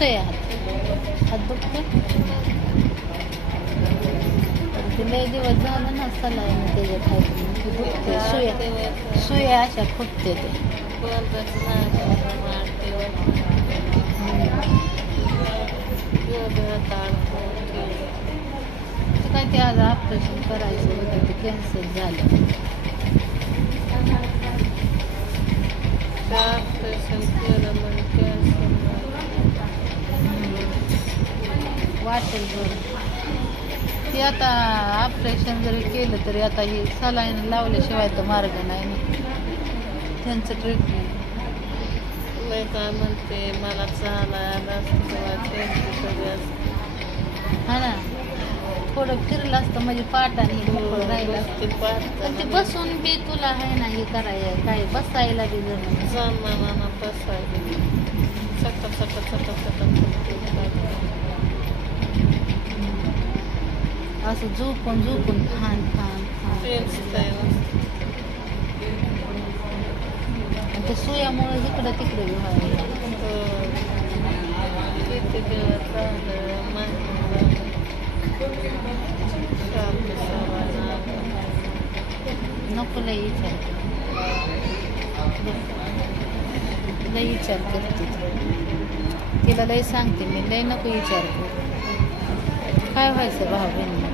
दुखतोय हात दुखतोय. लय दिवस झालं ना सलाईन त्याच्यात दुखते. सुया अशा फुटते ते. काय ते आज ऑपरेशन करायचं होतं ते कॅन्सल झालं. ऑपरेशन केलं म्हणजे कॅन्सल वाटेल बरं. ते आता ऑपरेशन जरी केलं तरी आता हे सलाईन लावल्याशिवाय तर मार्ग नाही ना त्यांचं ट्रीटमेंट. मी काय म्हणते मला चालायला हा ना थोडं फिरलं असतं म्हणजे पाटाने मोकळं राहिलं असतं. पण ते बसून बी तुला आहे ना हे करायला काय बसायला बी जमाना बसायला सटक सटक सटक सटक असं झोपून झोपून फान फान फान ते सुयामुळे इकडं तिकडे व्हायला. नको लई विचार लई विचार करते तिला लई सांगते मी लई नको विचार करू. काय व्हायचं भाऊ बहिणीला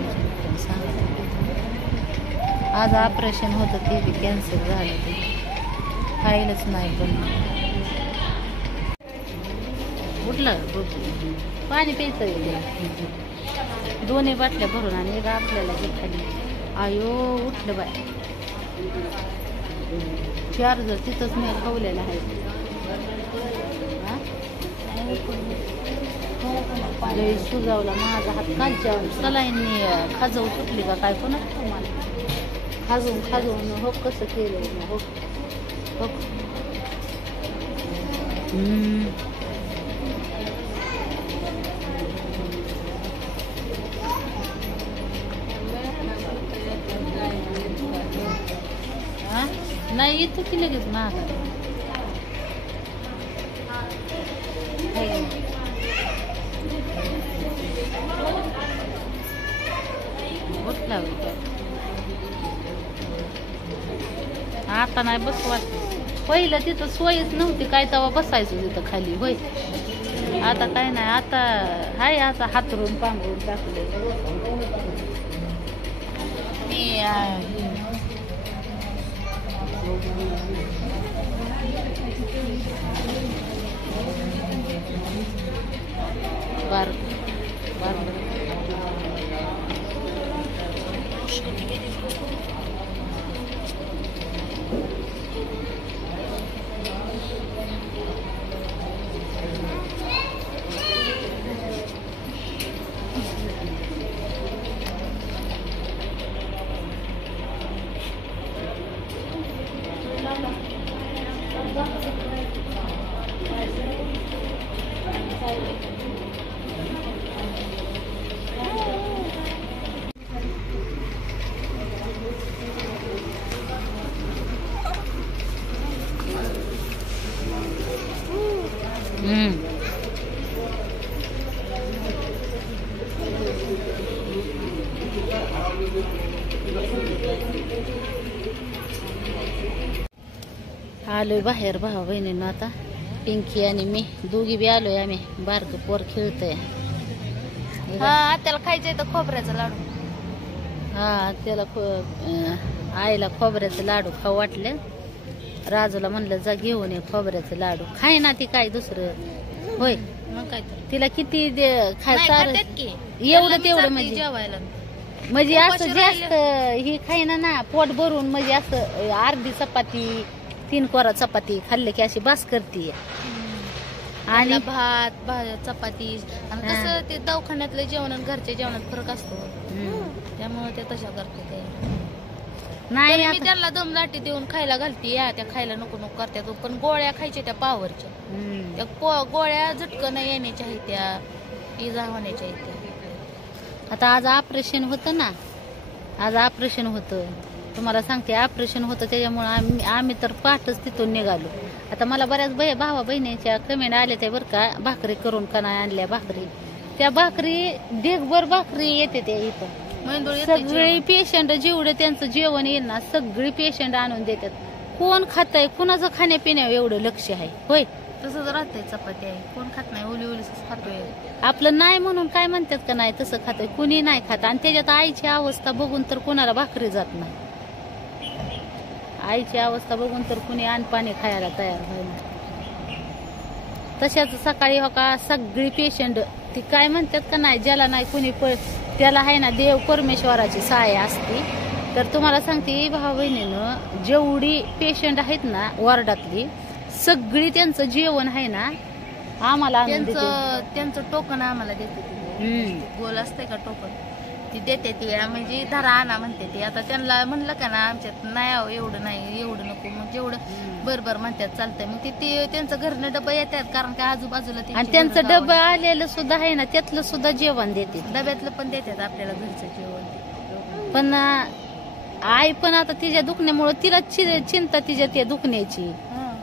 सांगते. आज ऑपरेशन होतं ते बी कॅन्सल झालं. ते खायलाच नाही पण उठलं पाणी प्यायचं दोन्ही बाटल्या भरून आणि एक आपल्याला जे खाली. आयो उठलं बाय. चार्जर तिथंच मी ठेवलेला आहे. सुजावला माझा हात कालच्या सलाईंनी खाजवून सुटली का काय कोणा मला खाजवून खाजवून हो कसं केलं हो हो. नाही येतं की लगेच महाग आता नाही बस वाटत. पहिलं तिथं सोयच नव्हती काय तेव्हा बसायचो तिथं खाली होय. आता काय नाही आता हाय आता हातरून पांघरून टाकले. बार बार आलोय बाहेर भाऊ बहिणींनो. आता पिंकी आणि मी दोघी बी आलोय. आम्ही बारकं पोर खेळतोय. हा त्याला खायचंय तर खोबऱ्याचा लाडू. हा त्याला आईला खोबऱ्याचं लाडू खाऊ वाटले. राजूला म्हणलं जा घेऊन ये खोबऱ्याचं लाडू. खाय ना ती काय दुसरं होय. मग काय तिला किती खायचं एवढं तेवढं म्हणजे जेवायला म्हणजे असं जास्त ही खायना ना पोट भरून म्हणजे असं अर्धी चपाती 3 कोरा चपाती खाल्ले की अशी बास करते. आणि भात चपाती आणि कसं ते दवाखान्यातलं जेवण आणि घरच्या जेवणात फरक असतो. त्यामुळे ते तशा करते. ते नाही मी त्याला दम लाटी देऊन खायला घालते. या त्या खायला नको नको करतात. पण गोळ्या खायच्या त्या पावरच्या. त्या गोळ्या झटकन नाही येण्याच्या आहेत. त्या इजा होण्याच्या आहेत. आता आज ऑपरेशन होतं ना. आज ऑपरेशन होतं तुम्हाला सांगते ऑपरेशन होतं त्याच्यामुळे आम्ही तर पाठच तिथून निघालो. आता मला बऱ्याच भावा बहिणीच्या कमेंट आल्या त्या बरं का, भाकरी करून का नाही आणल्या भाकरी. त्या भाकरी देगभर भाकरी येते त्या इथं. सगळी पेशंट जेवढं त्यांचं जेवण येईल ना सगळी पेशंट आणून देतात. कोण खातंय, कुणाचं खाण्यापिण्यावर एवढं लक्ष आहे होय. तसंच राहतंय. चपाती आहे कोण खात नाही, ओली खातोय. आपलं नाही म्हणून काय म्हणतात का नाही तसं खातंय, कुणी नाही खात. आणि त्याच्यात आईची अवस्था बघून तर कुणाला भाकरी जात नाही. आईची अवस्था बघून तर कुणी पाणी खायला तयार होईल. तशाच सकाळी हो का सगळी पेशंट ती काय म्हणतात का नाही, ज्याला नाही कुणी त्याला आहे ना देव परमेश्वराची साय असते. तर तुम्हाला सांगते भाऊ बहिणीनं, जेवढी पेशंट आहेत ना वॉर्डातली सगळी त्यांचं जेवण आहे ना आम्हाला त्यांचं टोकन आम्हाला देते. गोल असते का टोकन ती देते ती, म्हणजे धरा आणा म्हणते ती. आता त्यांना म्हणलं का ना आमच्यात नाही एवढं नाही एवढं नको, मग जेवढं बरोबर म्हणतात चालतंय. मग ते त्यांचं घरनं डबा येतात, कारण का आजूबाजूला आणि त्यांचं डबा आलेलं सुद्धा आहे ना त्यातलं सुद्धा जेवण देते. डब्यातलं पण देतात आपल्याला घरचं जेवण. पण आई पण आता तिच्या दुखण्यामुळे तिला चिंता तिच्या त्या दुखण्याची,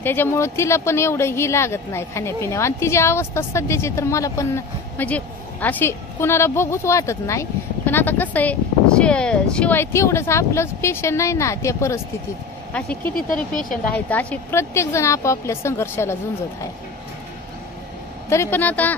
त्याच्यामुळं तिला पण एवढं ही लागत नाही खाण्यापिण्यावर. आणि तिची अवस्था सध्याची तर मला पण म्हणजे अशी कुणाला बघूच वाटत नाही. पण आता कसं आहे, शिवाय तेवढंच आपलंच पेशंट नाही ना त्या परिस्थितीत. असे कितीतरी पेशंट आहेत, असे प्रत्येक जण आपापल्या संघर्षाला झुंजत आहे. तरी पण आता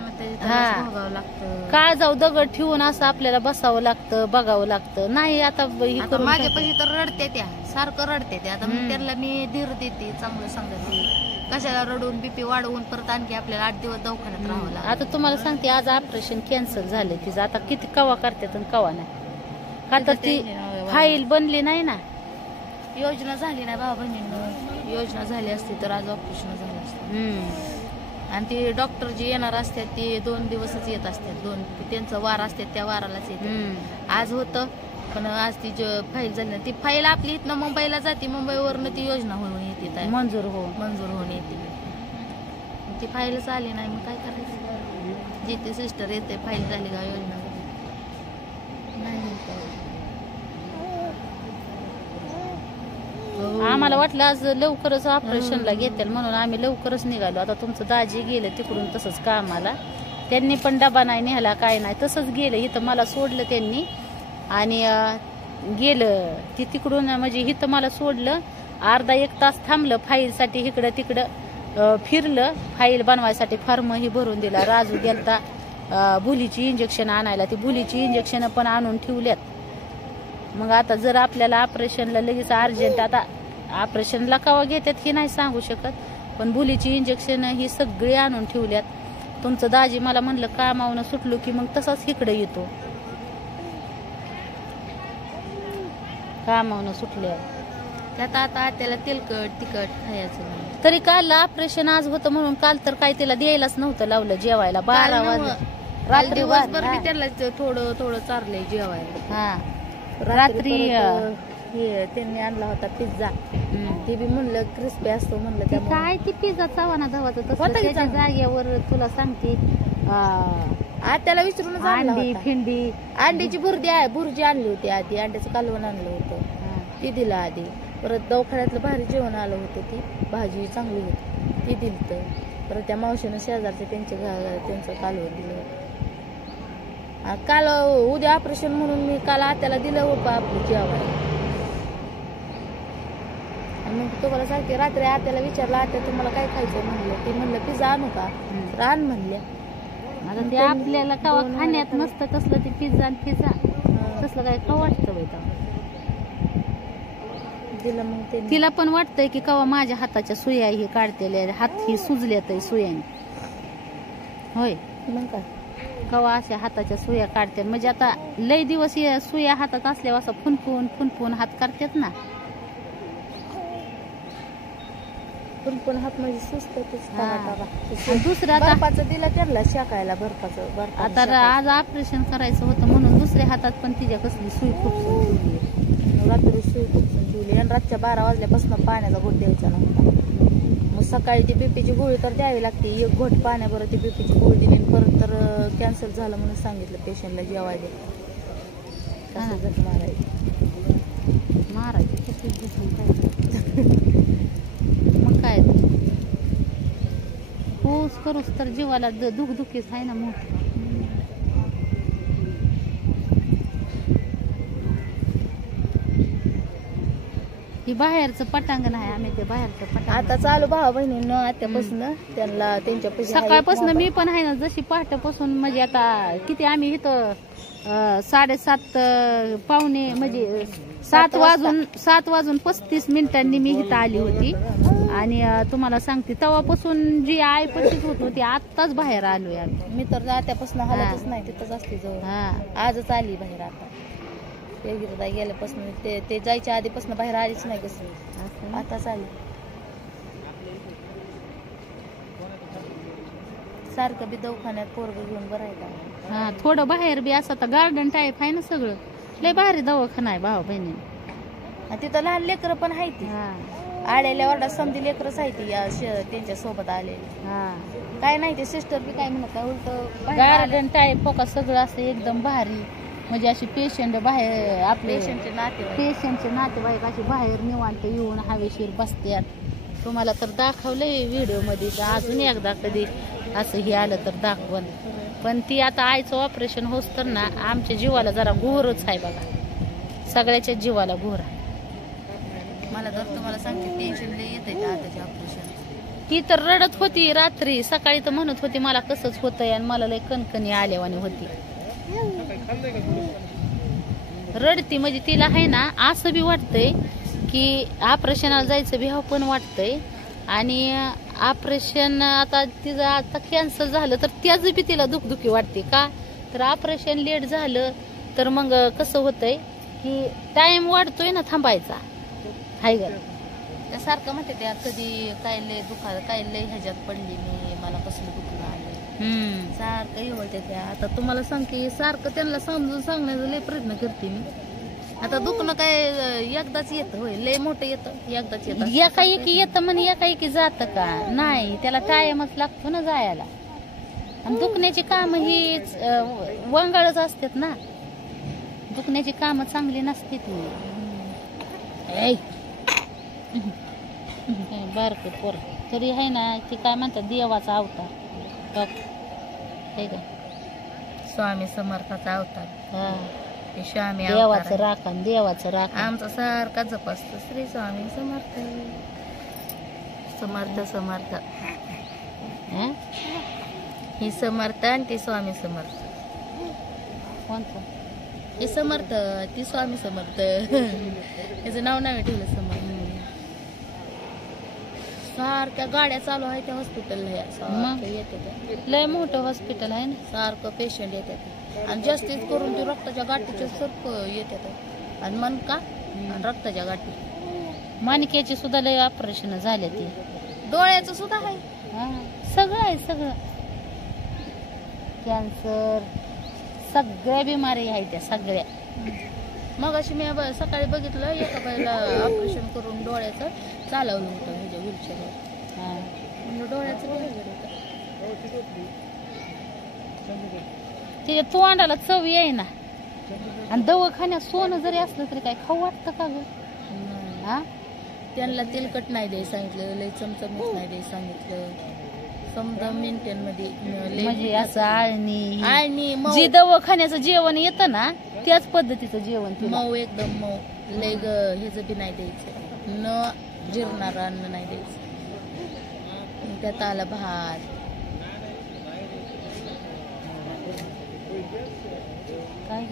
काळजाव दगड ठेवून असं आपल्याला बसावं लागतं, बघावं लागतं. नाही आता माझ्यापाशी तर रडते त्या, सारखं रडते त्या. आता मग त्याला मी धीर देते, चांगलं सांगते. कशाला रडून बीपी वाढवून परत आणखी आपल्याला 8 दिवस दवाखान्यात राहावं लागतं. आता तुम्हाला सांगते आज ऑपरेशन कॅन्सल झालं तिचं. आता किती कवा करतात आणि कवा नाही, का तर ती फाईल बनली नाही ना, योजना झाली नाही भावा बहिणींना. योजना झाली असती तर आज ऑपरेशन झालं असतं. आणि ते डॉक्टर जे येणार असतात ते 2 दिवसच येत असतात. त्यांचं वार असतात त्या वारालाच येते. आज होतं पण आज ती फाईल झाली नाही. ती फाईल आपली इथनं मुंबईला जाते, मुंबईवरनं ती योजना होऊन येते, मंजूर होऊन येते. ती फाईलच आली नाही, मग काय करायचं. जिथे सिस्टर येते फाईल झाली का योजना नाही. आम्हाला वाटलं आज लवकरच ऑपरेशनला घेतील म्हणून आम्ही लवकरच निघालो. आता तुमचं दाजी गेलं तिकडून तसंच कामाला, त्यांनी पण डबा नाही नेला काय नाही, तसंच गेलं. इथं मला सोडलं त्यांनी आणि गेलं ती तिकडून, म्हणजे इथं मला सोडलं. अर्धा 1 तास थांबलं फाईलसाठी, इकडं तिकडं फिरलं फाईल बनवायसाठी. फॉर्म ही भरून दिला. राजू गेलता भुलीची इंजेक्शन आणायला, ती भुलीची इंजेक्शन पण आणून ठेवल्यात. मग आता जर आपल्याला ऑपरेशनला लगेच अर्जंट, आता ऑपरेशनला कवा घेतात हे नाही सांगू शकत, पण भुलीची इंजेक्शन ही सगळी आणून ठेवल्यात. तुमचं दाजी मला म्हणलं कामावून सुटलो की मग तसाच इकडे येतो, कामावून सुटल्या. त्यात आता त्याला तेलकट तिखट खायचं. तरी काल ऑपरेशन आज होतं म्हणून काल तर काय तिला द्यायलाच नव्हतं लावलं जेवायला. 12 वाजले रात्री दिवसभर मी त्याला थोडं थोडं चारलंय जेवायला. हा रात्री त्यांनी आणला होता पिझ्झा, ते बी म्हणलं क्रिस्पी असतो म्हणलं. काय ती पिझ्झा चावाना धावाचं तसं त्याच्या जागेवर तुला सांगते. त्याला विचारूनच अंडी फिंडी अंड्याची भुर्जी आणली होती आधी, अंड्याचं कालवण आणलं होतं ती दिलं आधी. परत दवाखान्यातलं भारी जेवण आलं होतं, ती भाजी चांगली होती ती दिलं. परत त्या मावशीनं शेजारच्या त्यांचं कालवण दिलं होतं. काल उद्या ऑपरेशन म्हणून मी काल आत्याला दिलं होतं आपलं जेवायला. आणि मग तुम्हाला सांगते रात्री आत्याला विचारलं, आत्या तुम्हाला काय खायचं म्हणलं. ते म्हणलं पिझ्झा आणू का, आण म्हणल्या. आता ते आपल्याला कवा खाण्यात नसतं तसलं ते पिझ्झा आणि पिझ्झा तसलं काय का वाटतं बाई दिलं. मग तिला पण वाटतंय की कवा माझ्या हाताच्या सुया ही काढतेल्या, हात ही सुजल्यात सुयाने होय. मग काय कवा अशा हाताच्या सुया काढतात, म्हणजे आता लय दिवस सुया हातात असल्यावर असं फुनफुन हात काढतात ना. फुनफुन हात म्हणजे सुस्त. दुसरा बर्फाचं दिलं त्यांना शाकायला, बर्फाचं. आता आज ऑपरेशन करायचं होतं म्हणून दुसऱ्या हातात पण तिच्या कसली सुई खुपसून ठेवली. रात्री सुई खुपसून ठेवली आणि रातच्या 12 वाजल्यापासून पाण्याचा घोट द्यायचा नव्हता. मग सकाळी ती बीपीची गोळी तर द्यावी लागते, 1 घोट पाण्याबरोबर ती बीपीची गोळी दिली. परत तर कॅन्सर झालं म्हणून सांगितलं पेशंटला जेवायला. कसं जख मारायचं. मारायची किती दिसून काय मग काय पाऊस करूस तर जीवाला दुखदुखीच आहे ना मोठी. ही बाहेरचं पटांगण आहे. आम्ही ते बाहेरचं पटांगण आता चालू भावा बहिणींनो आत्यापासून त्यांना त्यांच्या सकाळपासून मी पण आहे ना जशी पहाटेपासून म्हणजे आता किती आम्ही इथं 7:30 पावणे म्हणजे 7:35 मी इथं आली होती. आणि तुम्हाला सांगते तेव्हापासून जी आईपशीच होतो ती आत्ताच बाहेर आलोय आम्ही. मी तर आत्यापासून हलतच नाही तिथंच असते जवळ. आजच आली बाहेर. आता ते गेल्यापासून ते जायच्या आधीपासून बाहेर आलीच नाही कसं आताच आली. सारखं बी दवाखान्यात पोरग घेऊन बरायला. हा थोडं बाहेर बी असं तर गार्डन टाईप आहे ना सगळं. लय भारी दवाखाना आहे भाऊ बहिणी. तिथं लहान लेकरं पण आहे ती. आलेल्या वार्डात समधी लेकरच आहे ती त्यांच्या सोबत आलेली. काय नाही ते सिस्टर बी काय म्हणत नाही उलट गार्डन टाईप का सगळं असं एकदम भारी. म्हणजे अशी पेशंट बाहेर आपले पेशंटचे नातेवाईक असे बाहेर निवांत येऊन हवेशीर बसतात. तुम्हाला तर दाखवलंय व्हिडिओ मध्ये. अजून एकदा कधी असं हे आलं तर दाखवण. पण ती आता आईचं ऑपरेशन होस तर ना आमच्या जीवाला जरा घोरच आहे बघा. सगळ्याच्या जीवाला घोर आहे. मला तर तुम्हाला सांगते टेन्शन लय येते आताच्या ऑपरेशन. ती तर रडत होती रात्री. सकाळी तर म्हणत होती मला कसंच होतंय आणि मला लय कणकणी आल्यावानी होती. रडती म्हणजे तिला आहे ना असं बी वाटतंय की ऑपरेशनाला जायचं बी पण वाटतंय. आणि ऑपरेशन आता तिचं आता कॅन्सर झालं तर त्याच बी तिला दुखदुखी वाटते. का तर ऑपरेशन लेट झालं तर मग कसं होतंय की टाइम वाढतोय ना थांबायचा. हाय ग सारखं म्हणते त्या कधी काय लय काय लय ह्याच्यात पडली मी मला कसलं दुखलं आलं सारखं एवढते त्या. आता तुम्हाला सांगते सारखं त्यांना समजून सांगण्याचा लय प्रयत्न करते मी. आता दुखणं काय एकदाच येतं होय लय मोठं येतं एकदाच येतं. एकाएकी येतं म्हणे एकाएकी जात का नाही. त्याला टायमच लागतो ना जायला. आणि दुखण्याची काम ही वंगाळच असतात ना. दुखण्याची काम चांगली नसते ती. बारक पोर तरी आहे ना ती काय म्हणतात देवाचा अवतार. स्वामी समर्थाचा अवतार. स्वामी देवाचं राखण देवाचं राखण आमचा सारखा जप असतो. श्री स्वामी समर्थ समर्थ समर्थ. ही समर्थ आणि ती स्वामी समर्थ. कोणतं हे समर्थ ती स्वामी समर्थ. याचं नाव नाही ठेवलं समर्थ. सारख्या गाड्या चालू आहे त्या हॉस्पिटलला येते. लय मोठं हॉस्पिटल आहे ना. सारखं पेशंट येतात आणि जास्तीत करून ते रक्ताच्या गाठीचे सर्प येतात. आणि मन का रक्ताच्या गाठी. माणक्याची सुद्धा लय ऑपरेशन झाले. ती डोळ्याचं सुद्धा आहे. सगळं आहे सगळं. कॅन्सर सगळ्या बिमारी आहे त्या सगळ्या. मग अशी मी सकाळी बघितलं एका बाईला ऑपरेशन करून डोळ्याचं चालवलं होतं ह्याच्या व्हीलचेअरवर. डोळ्याचं तिच्या तोंडाला चव आहे ना. आणि दवाखान्यात सोनं जरी असलं तरी काय खाऊ वाटतं का ग. त्यांना तेलकट नाही द्याय सांगितलं. लय चमचमीत नाही द्याय सांगितलं. समजा मिनिटन मध्ये म्हणजे असं आळणी जे दवाखान्याचं जेवण येतं ना त्याच पद्धतीचं जेवण. मऊ एकदम मऊ. लय ह्याच बी नाही द्यायचं. न जिरणार अन्न नाही द्यायचं. त्यात आला भात. काय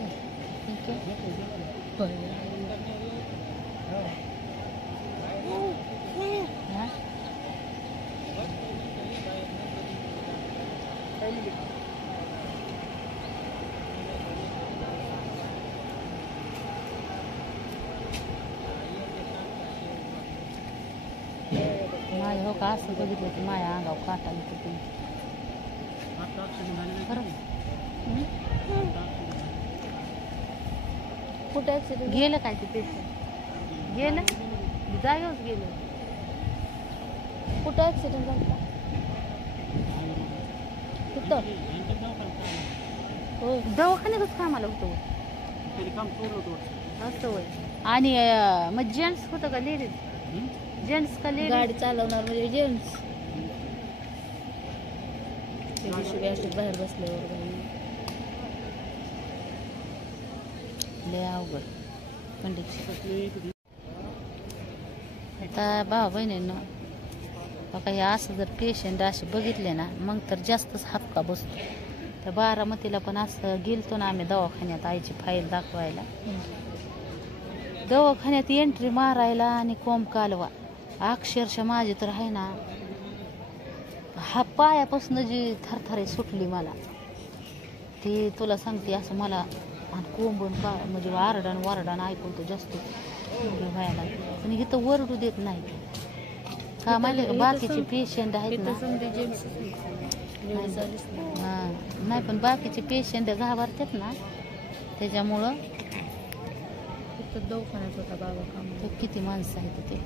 माझ्या हो का असं बघितलं की माझ्या अंगावर काटा येतो. कुठे ऍक्सिडेंट गेलं काय ते पेशंट गेलं जागेच गेलं. कुठं ऍक्सिडेंट झाला कुठं. हो दवाखान्यातच कामाला होतो. असं होय. आणि मग जेंट्स होतं का लेडीज? जेंट्स का लेडीज? गाडी चालवणार म्हणजे जेंट्स. त्या दिवशी बी अशीच बाहेर बसल्यावर बाई लय अवघड कंडिशन. आता भाऊ बहिणींनो बघा, हे असं जर पेशंट असे बघितले ना मग तर जास्तच हक्का बसतो. तर बारामतीला पण असं गेलतो ना आम्ही दवाखान्यात आईची फाईल दाखवायला. दवाखान्यात एंट्री मारायला आणि कोंब कालवा अक्षरशः माझी तर आहे ना हा पायापासून जी थरथरे सुटली मला ती तुला सांगते. असं मला आणि कोंबून का म्हणजे आरडण वारडण ऐकून तो जास्त व्हायला पण इथं वरडू देत नाही का माहिती का. बाकीचे पेशंट आहेत ना हां नाही पण बाकीचे पेशंट घाबरतात ना त्याच्यामुळं. दवाखान्यात होता बाबा काम. किती माणसं आहेत ते.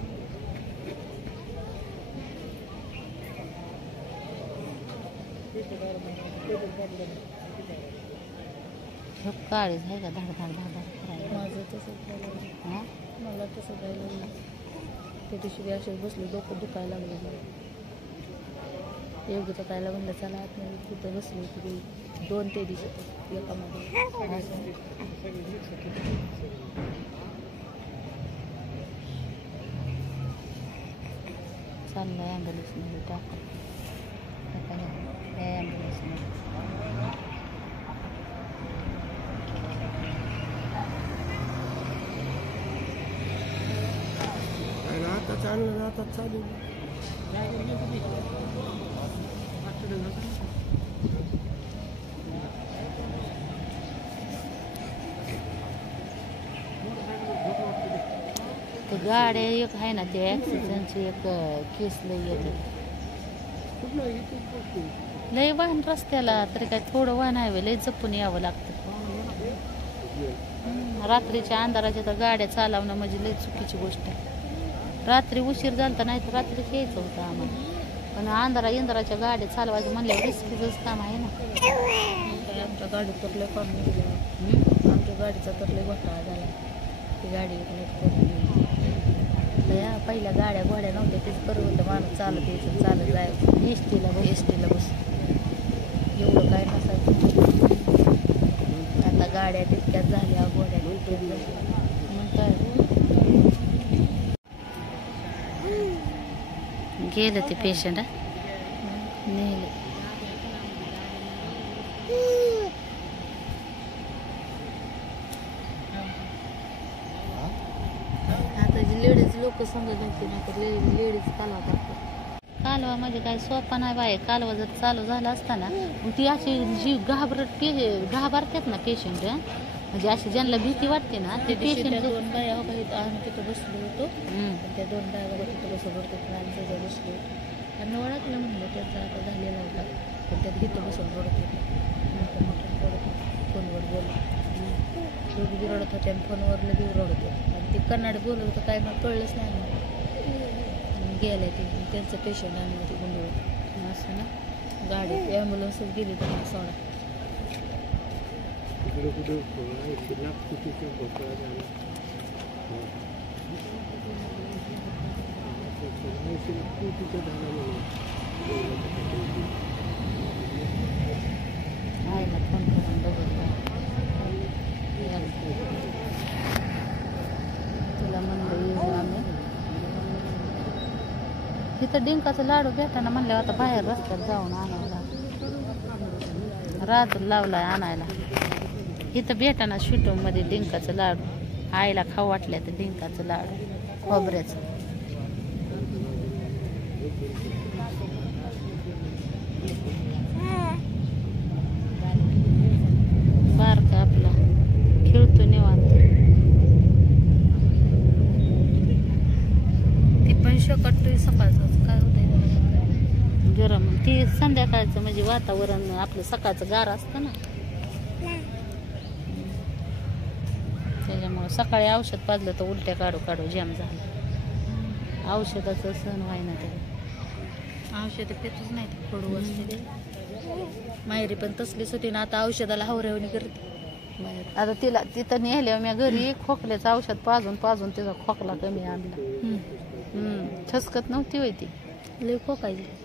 काळीच आहे का धाड धाड धाड धाड करायला. माझं तसंच झालं. हां मला तसं झालं. त्या दिवशी बी असेच बसले डोकं दुखायला लागलं मला. योग्य तर कायला म्हणलं चला आतमध्ये तिथं बसले होती 2 ते दिवशी एकामध्ये. चाललं ॲम्ब्युलन्समध्ये टाकून ॲम्ब्युलन्समध्ये. आता चालू तर गाड्या एक आहे ना ते ॲक्सिडेंटची एक केस लई येते. लई वाहन रस्त्याला तरी काय थोडं वाहन आहे लई जपून यावं लागतं. रात्रीच्या अंधाराच्या तर गाड्या चालवणं म्हणजे लई चुकीची गोष्ट आहे. रात्री उशीर झाला नाही तर रात्रीच यायचं होतं आम्हाला पण इंधाराच्या गाड्या चालवायचं म्हणल्यावर रिस्कीचंच काम आहे ना. आमच्या गाडीत तर लय पाणी गेलं. आमच्या गाडीचा तर लय घोटाळा झाला. ती गाडी पहिल्या गाड्या घोड्या नव्हत्या तेच बरं होतं. माणूस चालत यायचं चालत जायचं. एसटीला बस एवढं काय नसायचं. आता गाड्या तितक्याच झाल्या घोड्या तितक्याच झाल्या. मग काय गेलं ते पेशंट नेले. आता जे लेडीज लोक समजत नाही तर लेडीज कालवा करतात. कालवा म्हणजे काय सोपा नाही बाय. कालवा जर चालू झाला असता ना मग ती अशी जी घाबरतात ना पेशंट म्हणजे अशी ज्यांना भीती वाटते ना ते पेशंट. 2 बाया आम्ही तिथं बसलो होतो. त्या 2 बाया तिथं बसत होतो. त्याच्या बसलो आणि ओळखलं म्हणलं त्यांचा आता झालेला होता पण त्यात तिथं बसून रडत होते. मोठं फोनवर बोलत दोघी रडत होते आणि फोनवर लगेच रडत होते आणि ते कन्नड बोलत होतं काय मला कळलंच नाही मला. गेलं ते त्यांचं पेशंट आणि ते गुंडळ असं ना गाडी ॲम्ब्युलन्सच गेली तर मला सोडा. आईला फोन करून बघू तुला म्हणलं येऊ आम्ही. तिथं डिंकाचं लाडू भेटाना म्हणल्यावर आता बाहेर रस्त्यात जाऊन आणायला रातून लावलाय आणायला. इथं भेटाना मध्ये डिंकाचं लाडू. आईला खाऊ वाटल्या तर डिंकाचं लाडू खोबऱ्याचं. बारका आपला खेळतो निवांत. ती पण शकट सकाळचं काय होतंय गरम. ती संध्याकाळचं म्हणजे वातावरण आपलं सकाळचं गार असतं ना त्याच्यामुळं सकाळी औषध पाजलं तर उलट्या काढू काढू जाम झालं. औषधाचं सण व्हायना ते. औषध पेतच नाही ते कडू असते ते. माहेरी पण तसलीच होती ना आता औषधाला हावरेवणी करते. बाहेर. आता तिला तिथं नेल्यावर मी घरी खोकल्याचं औषध पाजून पाजून तिचा खोकला कमी आणला. ठसकत नव्हती होय ती. लय खोकायची.